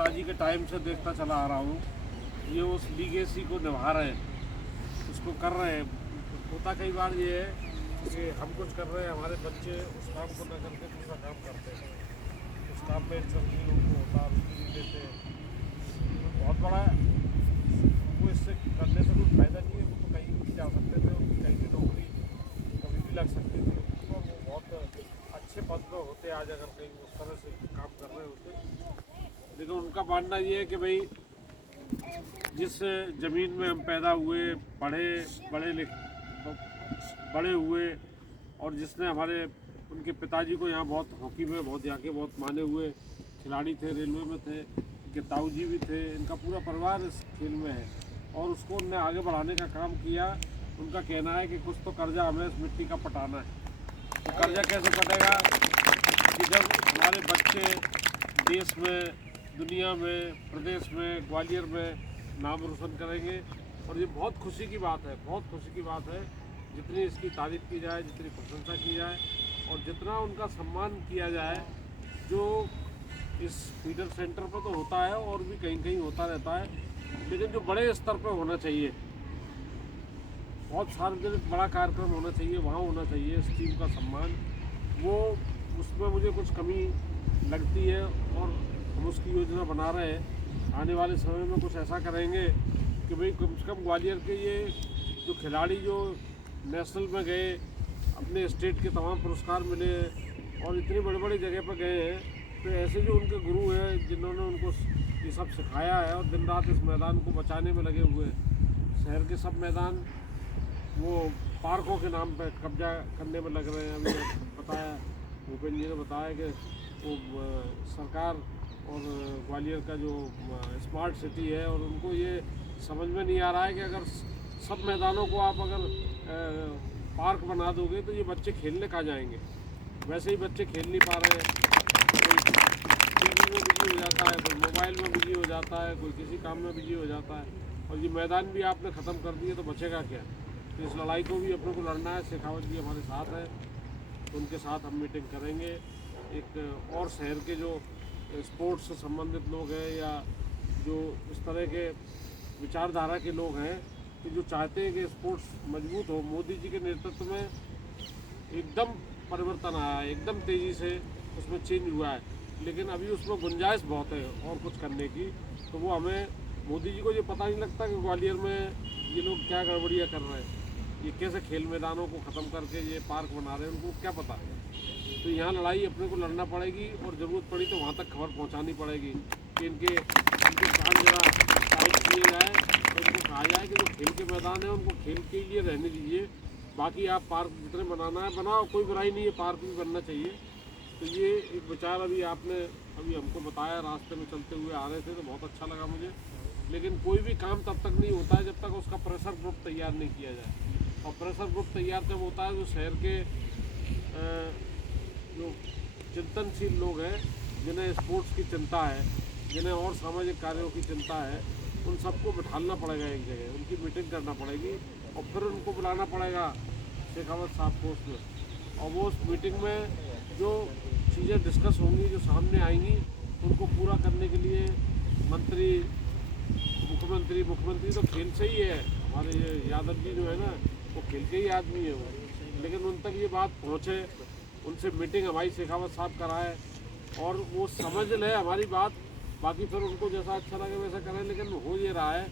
पिताजी के टाइम से देखता चला आ रहा हूँ, ये उस लीगेसी को निभा रहे हैं, उसको कर रहे हैं। होता कई बार ये है कि हम कुछ कर रहे हैं, हमारे बच्चे उस काम को न करके दूसरा काम करते हैं, उस काम में इंटरेस्ट नहीं उनको होता, रुचि नहीं लेते। बहुत बड़ा वो इससे करने से कोई फायदा नहीं है। वो तो कहीं भी जा सकते थे, उनकी कहीं भी नौकरी कभी भी लग सकती थी, तो वो बहुत अच्छे पद पर होते आज अगर कहीं उस तरह से काम कर रहे होते। लेकिन उनका मानना ये है कि भाई जिस ज़मीन में हम पैदा हुए, पढ़े, बड़े हुए, और जिसने हमारे उनके पिताजी को यहाँ बहुत हॉकी में बहुत यहाँ के बहुत माने हुए खिलाड़ी थे, रेलवे में थे, इनके ताऊ जी भी थे, इनका पूरा परिवार इस खेल में है और उसको उनने आगे बढ़ाने का काम किया। उनका कहना है कि कुछ तो कर्जा हमें इस मिट्टी का पटाना है। तो कर्जा कैसे पटेगा कि जब हमारे बच्चे देश में, दुनिया में, प्रदेश में, ग्वालियर में नाम रोशन करेंगे। और ये बहुत खुशी की बात है, बहुत खुशी की बात है। जितनी इसकी तारीफ़ की जाए, जितनी प्रशंसा की जाए और जितना उनका सम्मान किया जाए, जो इस फीडर सेंटर पर तो होता है और भी कहीं कहीं होता रहता है, लेकिन जो बड़े स्तर पर होना चाहिए, बहुत सार्वजनिक बड़ा कार्यक्रम होना चाहिए, वहाँ होना चाहिए इस टीम का सम्मान। वो उसमें मुझे कुछ कमी लगती है और हम उसकी योजना बना रहे हैं। आने वाले समय में कुछ ऐसा करेंगे कि भाई कम से कम ग्वालियर के ये जो खिलाड़ी जो नेशनल में गए, अपने स्टेट के तमाम पुरस्कार मिले और इतनी बड़ी बड़ी जगह पर गए हैं, तो ऐसे जो उनके गुरु हैं जिन्होंने उनको ये सब सिखाया है और दिन रात इस मैदान को बचाने में लगे हुए हैं। शहर के सब मैदान वो पार्कों के नाम पर कब्जा करने में लग रहे हैं। अभी बताया, भूपेंद्र जी ने बताया कि वो सरकार और ग्वालियर का जो स्मार्ट सिटी है, और उनको ये समझ में नहीं आ रहा है कि अगर सब मैदानों को आप अगर पार्क बना दोगे तो ये बच्चे खेलने कहाँ जाएंगे। वैसे ही बच्चे खेल नहीं पा रहे हैं, कोई टीवी में बिजी हो जाता है, कोई मोबाइल में बिजी हो जाता है, कोई किसी काम में बिजी हो जाता है, और ये मैदान भी आपने ख़त्म कर दिए तो बचेगा क्या। तो इस लड़ाई को भी अपने को लड़ना है। शेखावत जी हमारे साथ है, उनके साथ हम मीटिंग करेंगे। एक और शहर के जो स्पोर्ट्स से संबंधित लोग हैं या जो इस तरह के विचारधारा के लोग हैं कि जो चाहते हैं कि स्पोर्ट्स मजबूत हो, मोदी जी के नेतृत्व में एकदम परिवर्तन आया है, एकदम तेज़ी से उसमें चेंज हुआ है, लेकिन अभी उसमें गुंजाइश बहुत है और कुछ करने की। तो वो हमें, मोदी जी को ये पता नहीं लगता कि ग्वालियर में ये लोग क्या गड़बड़ियाँ कर रहे हैं, ये कैसे खेल मैदानों को ख़त्म करके ये पार्क बना रहे हैं, उनको क्या पता है। तो यहाँ लड़ाई अपने को लड़ना पड़ेगी और ज़रूरत पड़ी तो वहाँ तक खबर पहुँचानी पड़ेगी कि इनके काम जरा साइड किए जाए और इनको कहा जाए कि जो खेल के मैदान है उनको खेल के लिए रहने दीजिए, बाकी आप पार्क जितने बनाना है बनाओ, कोई बुराई नहीं है, पार्क भी बनना चाहिए। तो ये एक विचार अभी हमको बताया, रास्ते में चलते हुए आ रहे थे तो बहुत अच्छा लगा मुझे। लेकिन कोई भी काम तब तक नहीं होता है जब तक उसका प्रेशर ग्रुप तैयार नहीं किया जाए, और प्रेशर ग्रुप तैयार जब होता है जो शहर के जो चिंतनशील लोग हैं, जिन्हें स्पोर्ट्स की चिंता है, जिन्हें और सामाजिक कार्यों की चिंता है, उन सबको बिठाना पड़ेगा एक जगह, उनकी मीटिंग करना पड़ेगी और फिर उनको बुलाना पड़ेगा शेखावत साहब को उसमें। और वो उस मीटिंग में जो चीज़ें डिस्कस होंगी, जो सामने आएंगी, उनको पूरा करने के लिए मुख्यमंत्री तो खेल से ही है, हमारे ये यादव जी जो है ना, वो खेल के ही आदमी है वो, लेकिन उन तक ये बात पहुँचे, उनसे मीटिंग हमारी शेखावत साहब कराए और वो समझ ले हमारी बात। बाकी फिर उनको जैसा अच्छा लगे वैसा करें। लेकिन हो ये रहा है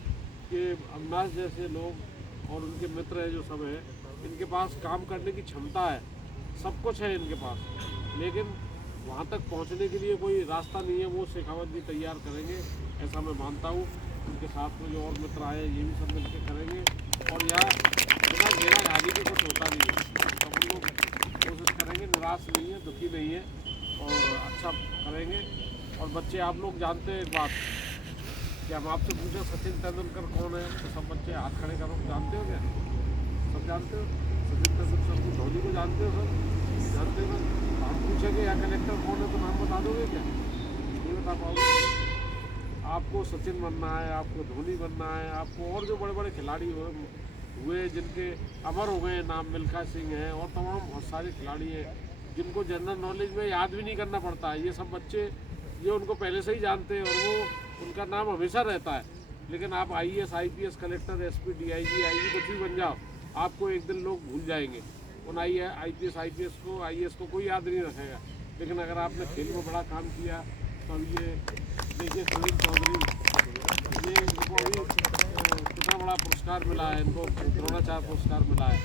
कि अविनाश जैसे लोग और उनके मित्र हैं जो सब हैं, इनके पास काम करने की क्षमता है, सब कुछ है इनके पास, लेकिन वहाँ तक पहुँचने के लिए कोई रास्ता नहीं है। वो शेखावत जी तैयार करेंगे, ऐसा मैं मानता हूँ। उनके साथ में जो और मित्र आए ये भी सब मिलकर करेंगे, और यहाँ बिना घेरा घाटी के कुछ होता नहीं है। सब लोग कोशिश करेंगे, निराश नहीं है, दुखी नहीं है, और अच्छा करेंगे। और बच्चे, आप लोग जानते हैं एक बात कि हम आपसे पूछे सचिन तेंदुलकर कौन है तो सब बच्चे हाथ खड़े करो, जानते हो क्या? सब जानते हो सचिन तेंदुलकर को, धोनी को जानते हो सर? जानते हो? हम पूछेंगे यहाँ कलेक्टर कौन है तो नाम बता दोगे क्या? नहीं बता पाओगे। आपको सचिन बनना है, आपको धोनी बनना है, आपको और जो बड़े बड़े खिलाड़ी हुए जिनके अमर हो गए नाम, मिल्खा सिंह हैं और तमाम बहुत सारे खिलाड़ी हैं जिनको जनरल नॉलेज में याद भी नहीं करना पड़ता है। ये सब बच्चे ये उनको पहले से ही जानते हैं और वो उनका नाम हमेशा रहता है। लेकिन आप IAS IPS collector SP DIG IG कुछ भी बन जाओ, आपको एक दिन लोग भूल जाएंगे। उन IPS IPS को IAS को कोई याद नहीं रखेगा। लेकिन अगर आपने खेल में बड़ा काम किया तो अब ये देखिए सुनील चौधरी, ये इनको अभी कितना बड़ा पुरस्कार मिला है, इनको द्रोणाचार्य पुरस्कार मिला है।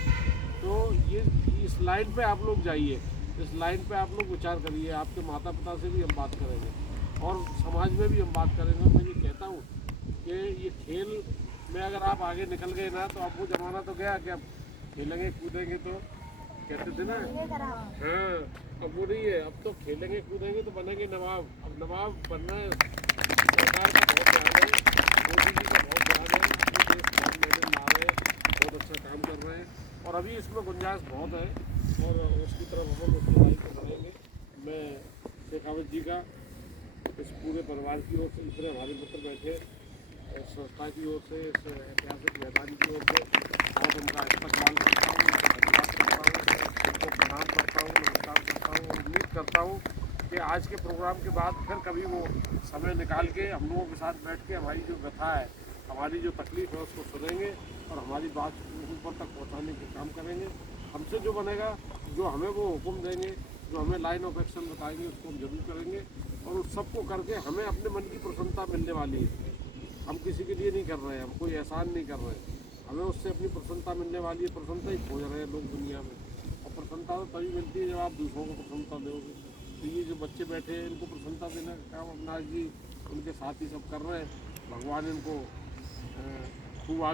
तो ये इस लाइन पे आप लोग जाइए, इस लाइन पे आप लोग विचार करिए। आपके माता पिता से भी हम बात करेंगे और समाज में भी हम बात करेंगे। मैं ये कहता हूँ कि ये खेल में अगर आप आगे निकल गए ना, तो अब वो ज़माना तो गया कि अब खेलेंगे कूदेंगे तो कहते थे ना, हाँ अब वो नहीं है। अब तो खेलेंगे कूदेंगे तो बनेंगे नवाब। अब नवाब बनना है, सरकार का बहुत ध्यान है, मोदी जी का बहुत ध्यान है, ये देश बहुत मेडल ला रहे हैं, बहुत अच्छा काम कर रहे हैं और अभी इसमें गुंजाइश बहुत है और उसकी तरफ हम उसके दायित्व बढ़ाएंगे। मैं शेखावत जी का इस पूरे परिवार की ओर से, इतने हमारे मित्र बैठे, संस्था की ओर से, इस ऐतिहासिक मैदान की ओर से बहुत उनका इस्तेमाल करता हूँ, धन्यवाद करता हूँ, उनको प्रणाम करता हूँ, नमस्कार करता हूँ और उम्मीद करता हूँ कि आज के प्रोग्राम के बाद फिर कभी वो समय निकाल के हम लोगों के साथ बैठ के हमारी जो व्यथा है, हमारी जो तकलीफ है उसको सुनेंगे और हमारी बात ऊपर तक पहुँचाने के काम करेंगे। हमसे जो बनेगा, जो हमें वो हुक्म देंगे, जो हमें लाइन ऑफ एक्शन बताएंगे, उसको हम जरूर करेंगे और उस सबको करके हमें अपने मन की प्रसन्नता मिलने वाली है। हम किसी के लिए नहीं कर रहे हैं, हम कोई एहसान नहीं कर रहे हैं, हमें उससे अपनी प्रसन्नता मिलने वाली है। प्रसन्नता ही खोज रहे हैं लोग दुनिया में और प्रसन्नता तो तभी मिलती है जब आप दूसरों को प्रसन्नता दोगे। तो ये जो बच्चे बैठे हैं इनको प्रसन्नता देने का काम अविनाश जी उनके साथ ही सब कर रहे हैं। भगवान इनको खूब आगे